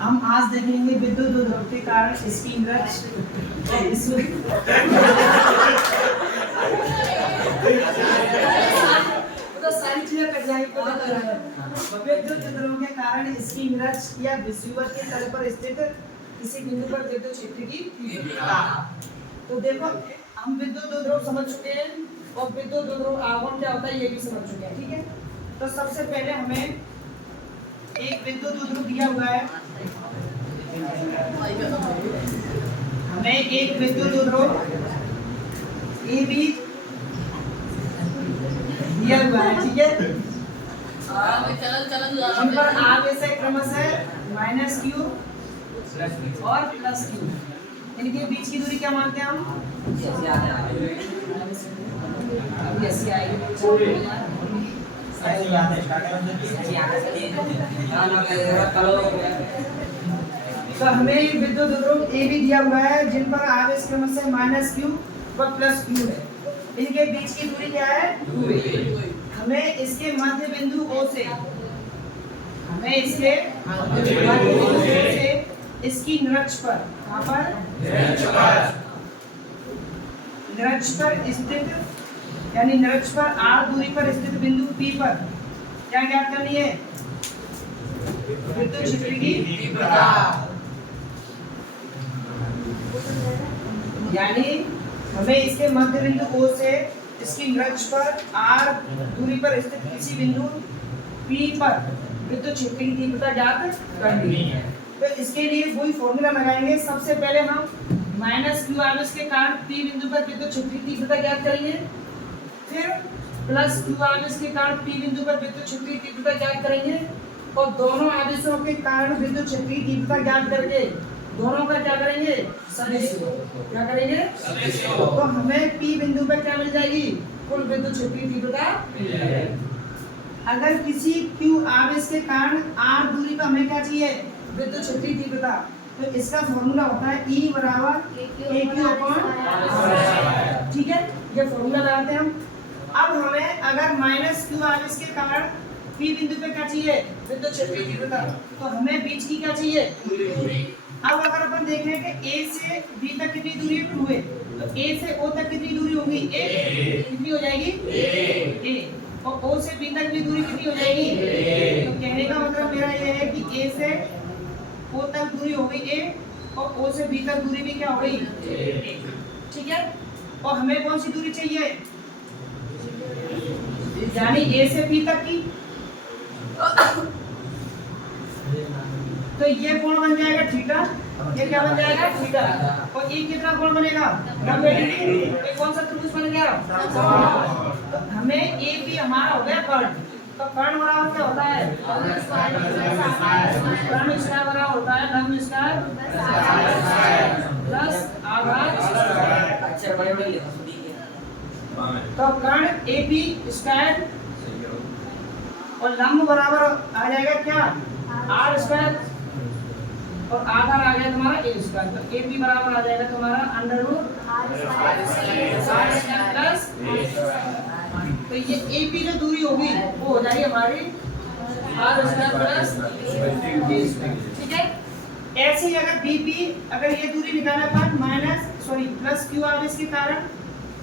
हम आज देखेंगे विद्युत उद्योग के कारण इसकी नृत्य तो सारी चीजें कट जाएंगी। विद्युत उद्योग के कारण इसकी नृत्य या विषुवत के तल पर स्थित किसी बिंदु पर विद्युत क्षेत्र की तीव्रता। तो देखो हम विद्युत उद्योग समझ चुके हैं और विद्युत उद्योग आघूर्ण क्या होता है ये भी समझ चुके हैं, ठीक है। तो सबसे पहले हमें एक विद्युत उद्योग दिया हुआ है, हमें एक विद्युत उद्योग ए भी दिया हुआ है, ठीक है। इन पर आगे से क्रमशः माइनस क्यू और प्लस क्यू, इनके बीच की दूरी क्या मानते हैं हम? तो हमें विद्युत उद्योग ए भी दिया हुआ है जिन पर आवेश क्रमशः माइनस क्यू व प्लस क्यू है, इनके बीच की दूरी क्या है? 2a। हमें इसके मध्य बिंदु O से इसकी नृत्य पर, कहाँ पर? नृत्य पर स्थित यानी नृत्य पर r दूरी पर स्थित बिंदु P पर क्या ज्ञात करनी है? विद्युत क्षेत्र की तीव्रता। यानी हमें इसके मध्य बिंदु O से इसकी नृत्य पर r दूरी पर स्थित किसी बिंदु P पर विद्युत क्षेत्र की तीव्रता ज्ञात करनी है। तो इसके लिए वही फॉर्मूला लगाएंगे। सबसे पहले हम माइनस क्यू आवेश के कारण P बिंदु पर विद्युत क्षेत्र की तीव्रता ज्ञात करेंगे, फिर प्लस क्यू आवेश के कारण P बिंदु पर विद्युत क्षेत्र की तीव्रता ज्ञात करेंगे और दोनों आवेशों के कारण विद्युत क्षेत्र की तीव्रता ज्ञात करके दोनों का क्या करेंगे? सदिश। क्या करेंगे? सदिश। तो हमें P बिंदु पर क्या मिल जाएगी? कुल विद्युत क्षेत्र की तीव्रता। अगर किसी Q आवेश के कारण R दूरी पर हमें क्या चाहिए? विद्युत क्षेत्र की तीव्रता। तो इसका फॉर्मूला होता है E बराबर AQ/R, ठीक है। ये फॉर्मूला लगाते हैं हम। अब हमें अगर माइनस क्यू आवेश के कारण P बिंदु पे क्या चाहिए? विद्युत क्षेत्र की तीव्रता। तो हमें बीच की क्या चाहिए? अब अगर अपन देखें कि A से B तक कितनी दूरी है? 2a। तो A से O तक कितनी दूरी होगी? a। कितनी हो जाएगी? a। और O से B तक की दूरी कितनी हो जाएगी? तो कहने का मतलब मेरा ये है कि A से O तक दूरी हो गई a और O से B तक दूरी भी क्या हो गई? a, ठीक है। और हमें कौन सी दूरी चाहिए? यानी A से B तक की। तो ये कोण बन जाएगा थीटा, ये क्या बन जाएगा? थीटा। और ये कितना कोण बनेगा? 90 डिग्री। ये कौन सा त्रिभुज बन गया? तो हमें ए भी हमारा हो गया कर्ण। तो कर्ण बराबर क्या होता है? कर्ण स्क्वायर बराबर होता है लंब स्क्वायर प्लस आघात। तो कर्ण ए बी स्क्वायर और लंब बराबर आ जाएगा क्या? आर स्क्वायर और आधार आ गया तुम्हारा ए स्क्वायर। तो ए बी बराबर आ जाएगा तुम्हारा under root R square plus. तो ये ए बी जो दूरी होगी वो हो जाएगी हमारी R square plus B square, ठीक है। ऐसे ही अगर बी पी अगर ये दूरी निकाले अपन प्लस क्यू आवेश के कारण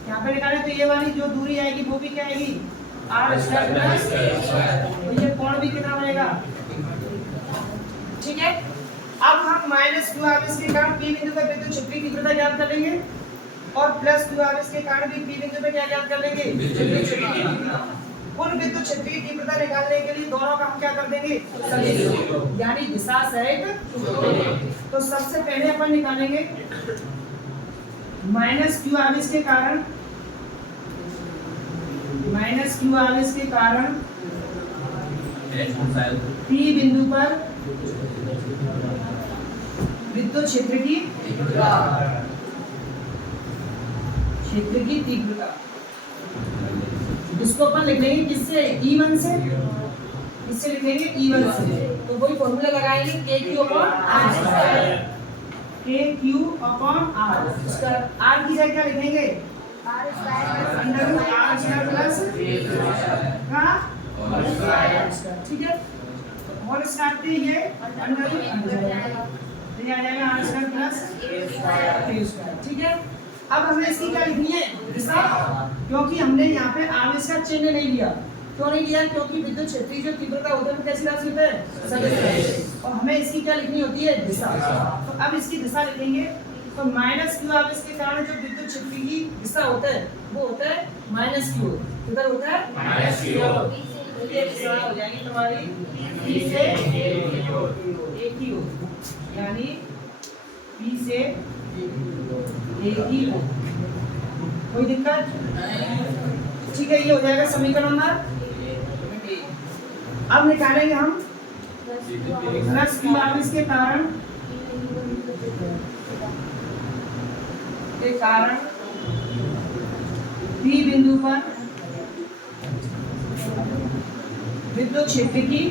यहाँ पे निकाले तो ये वाली जो दूरी आएगी वो भी क्या आएगी? R square plus. तो ये कोण भी कितना बनेगा? ठीक है। अब हम माइनस क्यू आवेश के कारण P बिंदु पर विद्युत क्षेत्र की तीव्रता ज्ञात कर लेंगे और प्लस क्यू आवेश के कारण भी P बिंदु पे क्या ज्ञात कर लेंगे? कुल विद्युत क्षेत्र की तीव्रता निकालने के लिए दोनों का हम क्या कर देंगे? सदिश, यानी दिशा सहित। तो सबसे पहले अपन निकालेंगे माइनस क्यू आवेश के कारण P बिंदु पर विद्युत क्षेत्र की तीव्रता इसको अपन लिख लेंगे किससे? E1 से। इससे लिख लेंगे E1 से। तो वही फॉर्मूला लगाएंगे KQ/R। इसका R की जगह क्या लिखेंगे? Under root R square plus का ठीक है, होल स्क्वायर पे ये अंडर रूट अंडर ये आ जाएगा आर स्क्वायर प्लस ए स्क्वायर ठीक है। अब हमें इसकी क्या लिखनी है दिशा, क्योंकि हमने यहाँ पे आवेश का चिन्ह नहीं लिया। क्यों नहीं लिया? क्योंकि विद्युत क्षेत्रीय जो तीव्रता होता है वो कैसी राशि होता है सदिश राशि, और हमें इसकी क्या लिखनी होती है दिशा। तो अब इसकी दिशा लिखेंगे तो माइनस क्यू आवेश के कारण जो विद्युत क्षेत्र की दिशा होता है वो होता है माइनस क्यू। किधर होता है माइनस क्यू। ये दिशा हो जाएगी तुम्हारी बी से ए की ओर, यानी बी से ए की ओर। कोई दिक्कत ठीक है, ये हो जाएगा समीकरण नंबर। अब निकालेंगे हम प्लस क्यू आवेश के कारण बी बिंदु पर विद्युत क्षेत्र की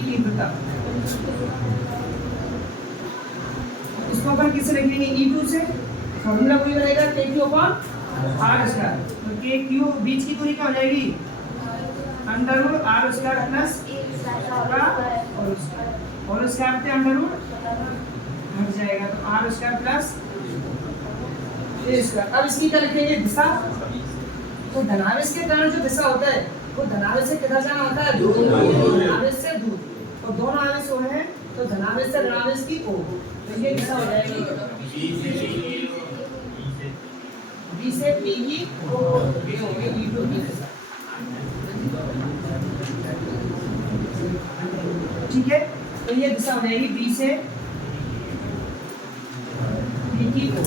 तीव्रता। इसको अपन किससे लिखेंगे E2 से, फॉर्मूला वही रहेगा KQ अपॉन R स्क्वायर। तो KQ बीच की दूरी क्या हो जाएगी under root R square plus whole square पे अंडर रूट हट जाएगा तो R स्क्वायर प्लस ए स्क्वायर। अब इसकी क्या लिखेंगे दिशा, तो धनावेश के कारण जो दिशा होता है वो धनावेश से किधर जाना होता है दूर, आवेश से दूर, तो दोनों आवेश हो रहे हैं तो धनावेश से ऋणावेश की ओर, तो ये दिशा हो जाएगी बी से पी की ओर, ये होगी E2 की दिशा ठीक है। तो ये दिशा हो जाएगी बी से पी की ओर।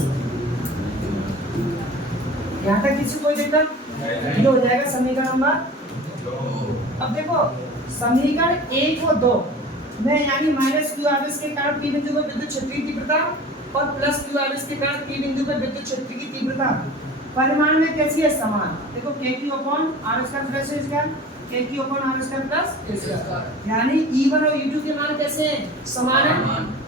यहाँ तक किसी कोई दिक्कत? ये हो जाएगा समीकरण नंबर। अब देखो समीकरण 1 और 2 में यानी माइनस क्यू आवेश के कारण पी बिंदु पर विद्युत क्षेत्र की तीव्रता और प्लस क्यू आवेश के कारण पी बिंदु पर विद्युत क्षेत्र की तीव्रता परिमाण में कैसी है समान। देखो KQ upon R square plus ए square, KQ upon R square plus ए स्क्वायर, यानी E1 और E2 के मान कैसे हैं समान है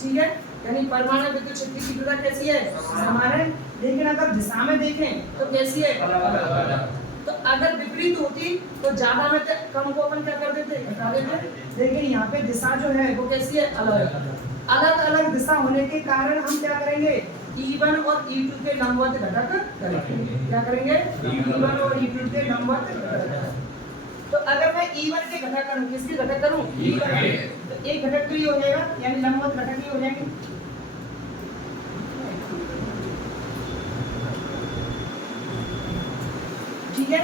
ठीक है, यानी परिमाण में विद्युत क्षेत्र की तीव्रता कैसी है समान है। लेकिन अगर दिशा में देखें तो कैसी है तो अगर विपरीत होती तो ज्यादा में कम को अपन क्या कर देते घटा देते, लेकिन यहाँ पे दिशा जो है वो कैसी है अलग अलग दिशा होने के कारण हम क्या करेंगे E1 और E2 के लंबवत घटक करेंगे। क्या करेंगे E1 और E2 के लंबवत घटक। तो अगर मैं E1 के घटक करूं, किसके घटक करूं E1 के, तो एक घटक तो ये हो जाएगा यानी लंबवत घटक ये हो जाएंगे। ठीक है,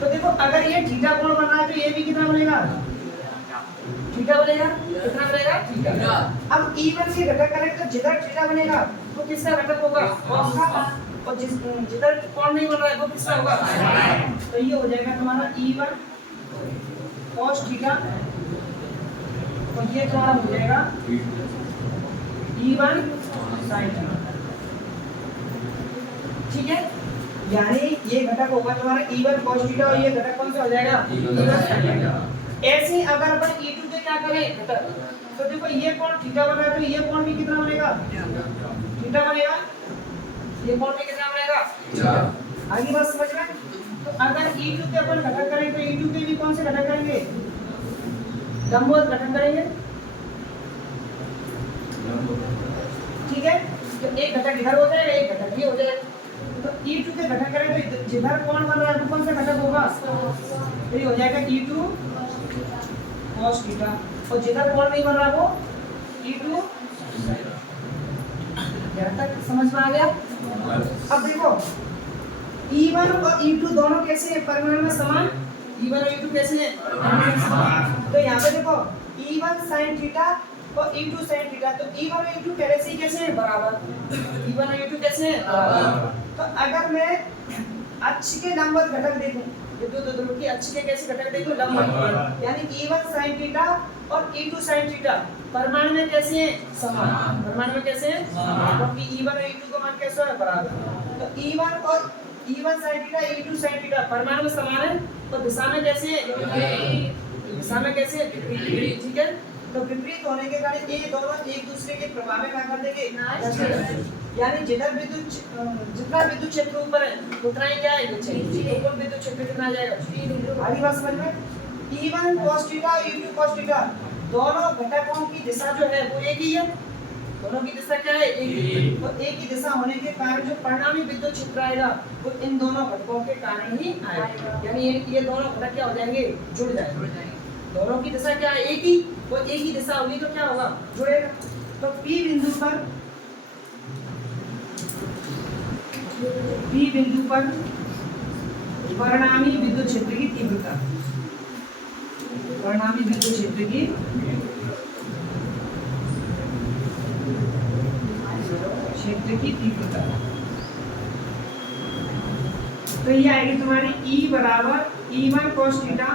तो देखो अगर ये थीटा कोण बना है तो ये भी कितना बनेगा थीटा बनेगा, कितना बनेगा थीटा। अब E1 के घटक करें तो जिधर थीटा बनेगा वो किसका घटक होगा cos का, और जिधर कोण नहीं बन रहा है वो किसका होगा तो ये हो जाएगा तुम्हारा E1 cos थीटा, और ये तुम्हारा हो जाएगा E1 sin थीटा ठीक है। यानी ये घटक होगा तुम्हारा E1 cos थीटा और ये घटक कौन सा हो जाएगा E1 sin थीटा। ऐसे ही अगर अपन E2 के क्या करें घटक, तो देखो ये कोण थीटा बन रहा है तो ये कोण भी कितना बनेगा थीटा बनेगा, ये कोण भी कितना बनेगा थीटा। आगे बात समझ में। तो अगर E2 के अपन घटक करें तो E2 के भी कौन से घटक करेंगे लंबवत घटक करेंगे ठीक है। तो एक घटक इधर हो जाएगा एक घटक ये हो जाएगा। तो E2 के घटक करें तो जिधर कोण बन रहा है वो कौन सा घटक होगा तो ये हो जाएगा E2 cos थीटा, और जिधर कोण नहीं बन रहा वो E2 यहाँ तक समझ में आ गया। अब देखो E1 और E2 दोनों कैसे हैं परिमाण में समान, E1 और E2 कैसे हैं तो यहाँ पे देखो E1 sin थीटा और E2 sin थीटा, तो E1 और E2 पहले से ही कैसे हैं बराबर, E1 और E2 कैसे हैं बराबर। तो अगर मैं अक्ष के लंबवत घटक देखूं विद्युत ध्रुव की अक्ष के कैसे घटक देखूं लंबवत, यानी E1 sin थीटा और E2 sin थीटा परिमाण में कैसे हैं समान, परिमाण में कैसे हैं क्योंकि E1 और E2 का मान कैसा है बराबर। तो E1 और E1 sin theta E2 sin theta परिमाण में समान है, तो दिशा में कैसे है दिशा में कैसे विपरीत ठीक है। तो विपरीत होने के कारण ये दोनों एक दूसरे के प्रभाव में क्या कर देंगे यानी जितना विद्युत क्षेत्र ऊपर है उतना ही क्या है ऊपर विद्युत क्षेत्र कितना आ जाएगा। आगे बात समझ में। E1 cos theta E2 cos theta दोनों घटकों की दिशा जो है वो एक ही है। दोनों की दिशा क्या है एक ही। तो एक ही दिशा होने के कारण जो परिणामी विद्युत क्षेत्र आएगा वो इन दोनों घटकों के कारण ही आएगा। यानी ये दोनों घटक क्या हो जाएंगे जुड़ जाएंगे। दोनों की दिशा क्या है एक ही। वो एक ही दिशा होगी तो क्या होगा जुड़ेगा। तो P बिंदु पर परिणामी विद्युत क्षेत्र की तीव्रता परिणामी विद्युत क्षेत्र की तीव्रता तो ये आएगी तुम्हारी E बराबर E1 cos theta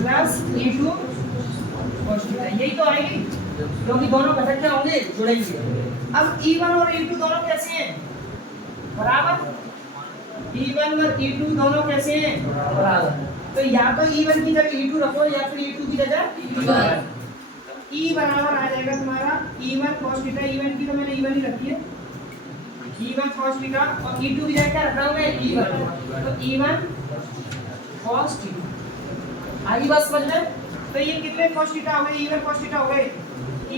plus E2 cos theta. यही तो आएगी क्योंकि दोनों घटक क्या होंगे जुड़ेंगे। अब E1 और E2 दोनों कैसे हैं बराबर। E1 और E2 दोनों कैसे हैं बराबर। तो या तो E1 की जगह E2 रखो या फिर E2 की जगह E1। E बराबर आ जाएगा तुम्हारा E1 cos थीटा। E1 की तो मैंने E1 ही रखी है। E1 cos थीटा और E2 की जगह क्या रखा हूं मैं E1। तो E1 cos थीटा। आगे बात समझ में। तो ये कितने cos थीटा हो गए E1 cos थीटा हो गए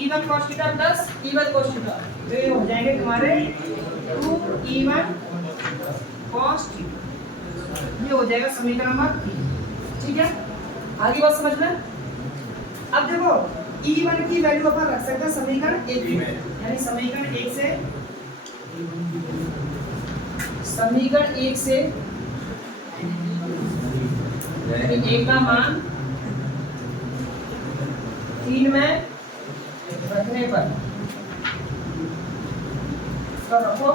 E1 cos theta plus E1 cos theta. तो ये हो जाएंगे तुम्हारे 2E1 cos थीटा। ये हो जाएगा समीकरण नंबर 3। ठीक है आगे बात समझ में। अब देखो E1 की वैल्यू अपन रख सकते हैं समीकरण 1 में। यानी समीकरण 1 से एक का मान 3 में रखने पर तो रखो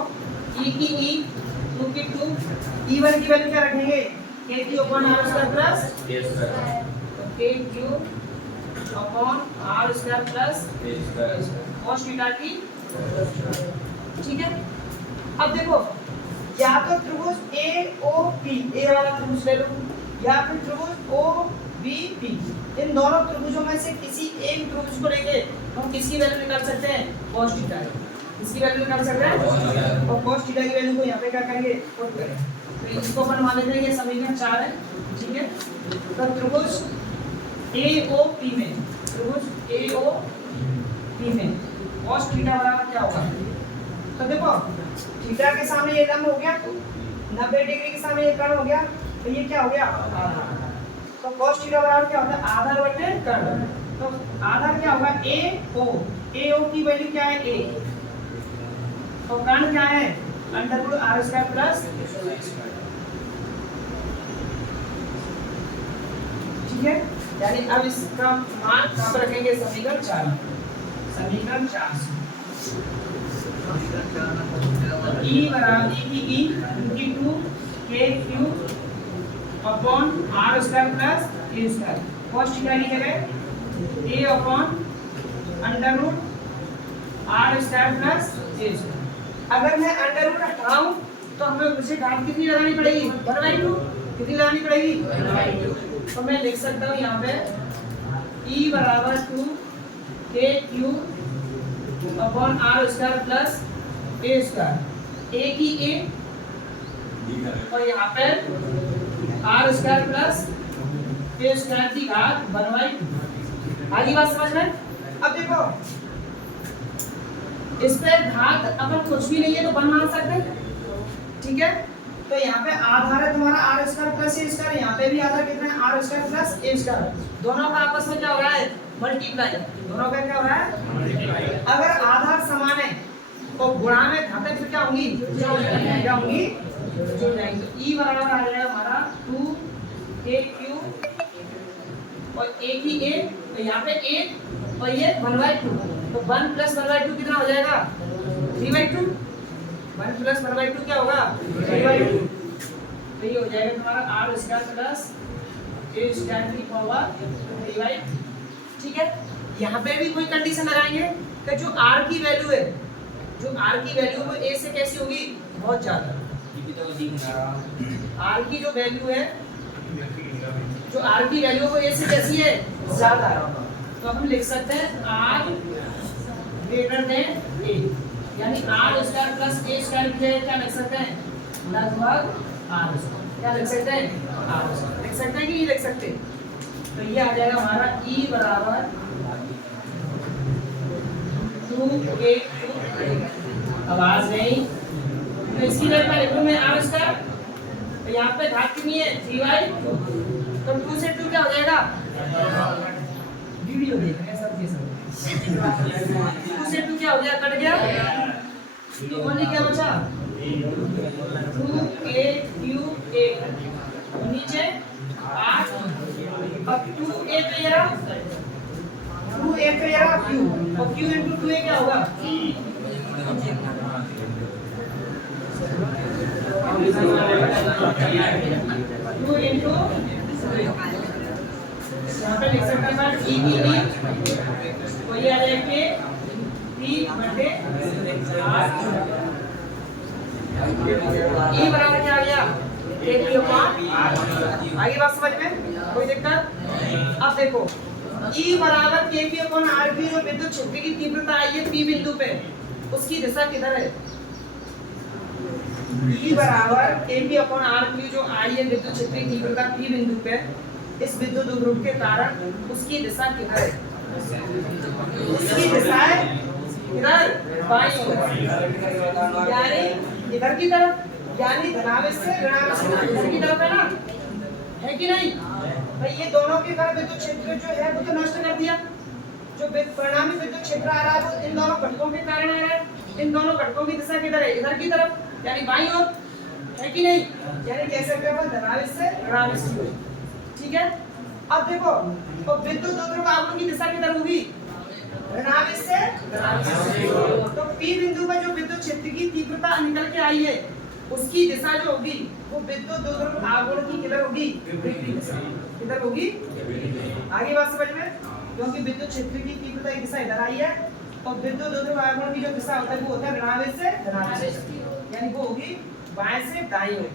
E की E 2 की 2 E1 की वैल्यू क्या रखेंगे KQ upon R square plus KQ upon R square plus cos theta की। ठीक है अब देखो या तो त्रिभुज AOP ए वाला त्रिभुज ले लो या फिर त्रिभुज OBP। इन दोनों त्रिभुजों में से किसी एक त्रिभुज को लेके हम किसकी वैल्यू निकाल सकते हैं cos थीटा की। इसकी वैल्यू निकाल सकते हैं और cos थीटा की वैल्यू को यहाँ पे क्या करेंगे पुट करें। तो इसको अपन मान लेते हैं ये समीकरण 4 है। ठीक है तो त्रिभुज AOP में cos थीटा बराबर क्या होगा। तो देखो थीटा के सामने ये लंब हो गया 90 डिग्री के सामने ये कर्ण हो गया तो ये क्या हो गया आधार। तो cos थीटा बराबर क्या होता है आधार बटे कर्ण। तो आधार क्या होगा AO की वैल्यू क्या है A। तो कर्ण क्या है √r² प्लस। ठीक है यानी अब इसका मान कहां पर रखेंगे समीकरण 4 E बराबर E की 2 KQ upon R² plus A² cos theta की जगह A upon √r² plus A²। अगर मैं √ हटाऊं तो हमें उसे घात कितनी लगानी पड़ेगी 1/2। कितनी लगानी पड़ेगी तो मैं लिख सकता हूं यहाँ पे E बराबर 2 KQ upon R² plus A²। A की A और यहाँ पे R² प्लस A² की घात 1/2। आगे बात समझ में। अब देखो इस पे घात अपन कुछ भी नहीं है तो 1 मान सकते हैं। ठीक है तो यहाँ पे आधार है तुम्हारा R² प्लस A²। यहाँ पे भी आधार कितना है R² प्लस A²। दोनों का आपस में क्या हो रहा है मल्टीप्लाई। दोनों का क्या हो रहा है अगर आधार समान है तो गुणा में घातक फिर क्या होंगी क्या होंगी जुड़ जाएंगे। तो E बराबर आ जाएगा हमारा 2 KQ और A की A तो यहाँ पे A और ये 1/2 तो 1 + 1/2 कितना हो जाएगा 3/2। 1 + 1/2 क्या होगा 3/2। तो ये हो जाएगा तुम्हारा R² प्लस A² की पावर 3/2। ठीक है यहाँ पे भी कोई कंडीशन लगाएंगे कि जो R की वैल्यू है वो A से कैसी होगी बहुत ज्यादा। R की जो वैल्यू है वो A से कैसी है ज्यादा। तो हम लिख सकते हैं R ग्रेटर देन a, यानी r square plus a square की जगह क्या लिख सकते हैं? लगभग r स्क्वायर। क्या लिख सकते हैं? r स्क्वायर लिख सकते हैं कि नहीं लिख सकते? तो ये आ जाएगा हमारा e बराबर 2a। आवाज नहीं, तो इसकी जगह मैं लिखूं मैं r स्क्वायर, तो यहाँ पे घात कितनी है? 3y, तो 2 से 2 क्या हो जाएगा? वीडियो देख रहे हैं सब के सब। 2 से 2 क्या हो गया? कट गया, तो ओनली क्या बचा? 2a क्यूब a, नीचे 8, अब 2a पे ये रहा, 2a पे ये रहा q, और q into 2a क्या होगा? 2 into, यहाँ पे लिख सकते हैं e की e, तो ये आ जाएगा कि p बटे r, e बराबर क्या आ गया? आगे बात समझ में कोई दिक्कत? अब देखो E बराबर k/r की जो विद्युत क्षेत्र की तीव्रता आई है P बिंदु पे, उसकी दिशा किधर है? E बराबर k/r की जो आई है विद्युत क्षेत्र की तीव्रता P बिंदु पे, इस विद्युत ध्रुव के कारण उसकी दिशा किधर है? उसकी दिशा है इधर, बाईं ओर, यानी इधर की तरफ, यानी धनावेश से ऋणावेश इधर की तरफ है ना, है कि नहीं? भाई ये दोनों के कारण विद्युत क्षेत्र जो है वो तो नष्ट कर दिया। जो परिणामी विद्युत क्षेत्र आ रहा है वो इन दोनों घटकों के कारण आ रहा है। इन दोनों घटकों की दिशा किधर है? इधर की तरफ, यानी बाईं ओर, है कि नहीं? यानी कैसे क्या धनावेश से ऋणावेश की ओर, ठीक है? अब देखो तो विद्युत ध्रुव आघूर्ण की दिशा किधर होगी? ऋणावेश से धनावेश। तो P बिंदु पर जो विद्युत क्षेत्र की तीव्रता निकल के आई है, उसकी दिशा जो होगी वो विद्युत ध्रुव आघूर्ण की किधर होगी? विपरीत दिशा। किधर होगी? आगे बात समझ में, क्योंकि विद्युत क्षेत्र की तीव्रता की दिशा इधर आई है, और विद्युत ध्रुव आघूर्ण की जो दिशा होता है वो होता है ऋणावेश से धनावेश, यानी वो होगी बाएं से दाईं ओर,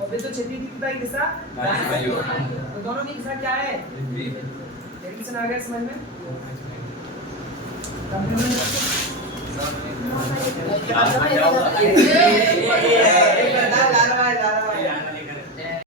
और विद्युत क्षेत्र की तीव्रता की दिशा दाईं से। तो दोनों की दिशा क्या है? रिलेशन आ गया समझ में?